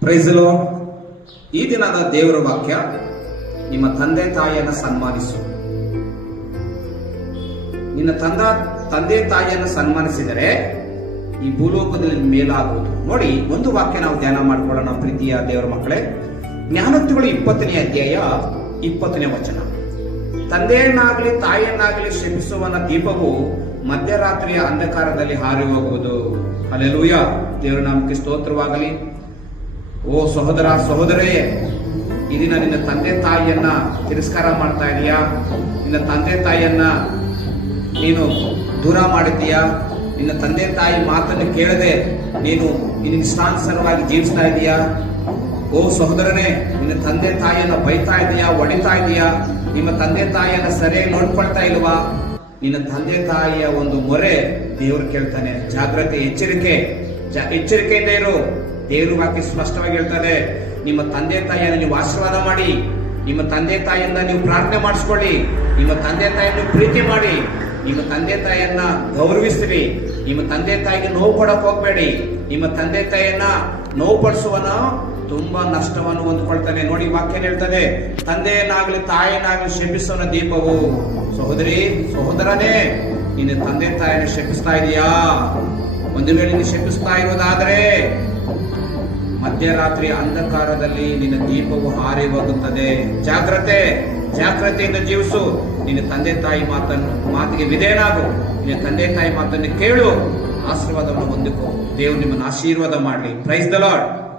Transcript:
ಪ್ರೈಸಲೋ ಈ ದಿನದ ದೇವರ ವಾಕ್ಯ, ನಿಮ್ಮ ತಂದೆ ತಾಯಿಯನ್ನು ಸನ್ಮಾನಿಸು. ನಿನ್ನ ತಂದ, ತಂದೆ ತಾಯಿಯನ್ನು ಸನ್ಮಾನಿಸಿದರೆ ಈ ಭೂಲೋಕದಲ್ಲಿ ಮೇಲಾಗುವುದು. ನೋಡಿ, ಒಂದು ವಾಕ್ಯ ನಾವು ಧ್ಯಾನ ಮಾಡಿಕೊಳ್ಳೋಣ, ಪ್ರೀತಿಯ ದೇವರ ಮಕ್ಕಳೇ. ಜ್ಞಾನೋಕ್ತಿಗಳು ಇಪ್ಪತ್ತನೇ ಅಧ್ಯಾಯ, ಇಪ್ಪತ್ತನೇ ವಚನ. ತಂದೆಯನ್ನಾಗಲಿ, ತಾಯಿಯನ್ನಾಗಲಿ ಶಪಿಸುವನ ದೀಪವು ಮಧ್ಯರಾತ್ರಿಯ ಅಂಧಕಾರದಲ್ಲಿ ಹಾರಿ ಹೋಗುವುದು. ಅಲ್ಲೆಲೂಯ ದೇವರ ನಾಮಕ್ಕೆ ಸ್ತೋತ್ರವಾಗಲಿ. ಓ ಸಹೋದರ ಸಹೋದರೇ ಇದನ್ನ ದಿನ ನಿನ್ನ ತಂದೆ ತಾಯಿಯನ್ನ ತಿರಸ್ಕಾರ ಮಾಡ್ತಾ ಇದೀಯಾ? ನಿನ್ನ ತಂದೆ ತಾಯಿಯನ್ನ ನೀನು ದೂರ ಮಾಡಿದ್ದೀಯಾ? ನಿನ್ನ ತಂದೆ ತಾಯಿ ಮಾತನ್ನು ಕೇಳದೆ ನೀನು ನಿನ್ನ ಇಷ್ಟಾನುಸಾರವಾಗಿ ಜೀವಿಸ್ತಾ ಇದೀಯಾ? ಓ ಸಹೋದರನೇ, ನಿನ್ನ ತಂದೆ ತಾಯಿಯನ್ನ ಬೈತಾ ಇದೀಯಾ ಒಡಿತಾ ಇದೀಯಾ? ನಿಮ್ಮ ತಂದೆ ತಾಯಿಯನ್ನ ಸರಿಯಾಗಿ ನೋಡ್ಕೊಳ್ತಾ ಇಲ್ವಾ? ನಿನ್ನ ತಂದೆ ತಾಯಿಯ ಒಂದು ಮೊರೆ ದೇವರು ಕೇಳ್ತಾನೆ. ಜಾಗ್ರತೆ, ಎಚ್ಚರಿಕೆ ಎಚ್ಚರಿಕೆಯಿಂದ ಇರು. ದೇವರು ವಾಕ್ಯ ಸ್ಪಷ್ಟವಾಗಿ ಹೇಳ್ತಾರೆ ನಿಮ್ಮ ತಂದೆ ತಾಯಿಯನ್ನು ನೀವು ಆಶೀರ್ವಾದ ಮಾಡಿ, ನಿಮ್ಮ ತಂದೆ ತಾಯಿಯಿಂದ ನೀವು ಪ್ರಾರ್ಥನೆ ಮಾಡಿಸ್ಕೊಳ್ಳಿ, ನಿಮ್ಮ ತಂದೆ ತಾಯಿಯನ್ನು ಪ್ರೀತಿ ಮಾಡಿ, ನಿಮ್ಮ ತಂದೆ ತಾಯಿಯನ್ನ ಗೌರವಿಸ್ರಿ ನಿಮ್ಮ ತಂದೆ ತಾಯಿಗೆ ನೋವು ಕೊಡಕ್ ಹೋಗ್ಬೇಡಿ, ನಿಮ್ಮ ತಂದೆ ತಾಯಿಯನ್ನ ನೋವು ಪಡಿಸುವನ ತುಂಬಾ ನಷ್ಟವನ್ನು ಹೊಂದ್ಕೊಳ್ತಾನೆ. ನೋಡಿ ವಾಕ್ಯ ಹೇಳ್ತದೆ? ತಂದೆಯನ್ನಾಗಲಿ ತಾಯಿಯನ್ನಾಗಲಿ ಶಪಿಸೋನ ದೀಪವು. ಸಹೋದರಿ, ಸಹೋದರನೇ, ನಿನ್ನ ತಂದೆ ತಾಯಿಯನ್ನು ಶಪಿಸ್ತಾ ಇದೀಯಾ? ಒಂದು ವೇಳೆ ನೀನು ಶಪಿಸ್ತಾ ಇರೋದಾದ್ರೆ ಮಧ್ಯರಾತ್ರಿ ಅಂಧಕಾರದಲ್ಲಿ ನಿನ್ನ ದೀಪವು ಹಾರಿ ಹೋಗುತ್ತದೆ ಜಾಗ್ರತೆ, ಜಾಗ್ರತೆಯಿಂದ ಜೀವಿಸು. ನಿನ್ನ ತಂದೆ ತಾಯಿ ಮಾತನ್ನು, ಮಾತಿಗೆ ವಿಧೇಯನಾಗು. ನಿನ್ನ ತಂದೆ ತಾಯಿ ಮಾತನ್ನು ಕೇಳು. ಆಶೀರ್ವಾದವನ್ನು ಹೊಂದಿಕೋ. ದೇವರು ನಿಮ್ಮನ್ನು ಆಶೀರ್ವಾದ ಮಾಡಲಿ. Praise the lord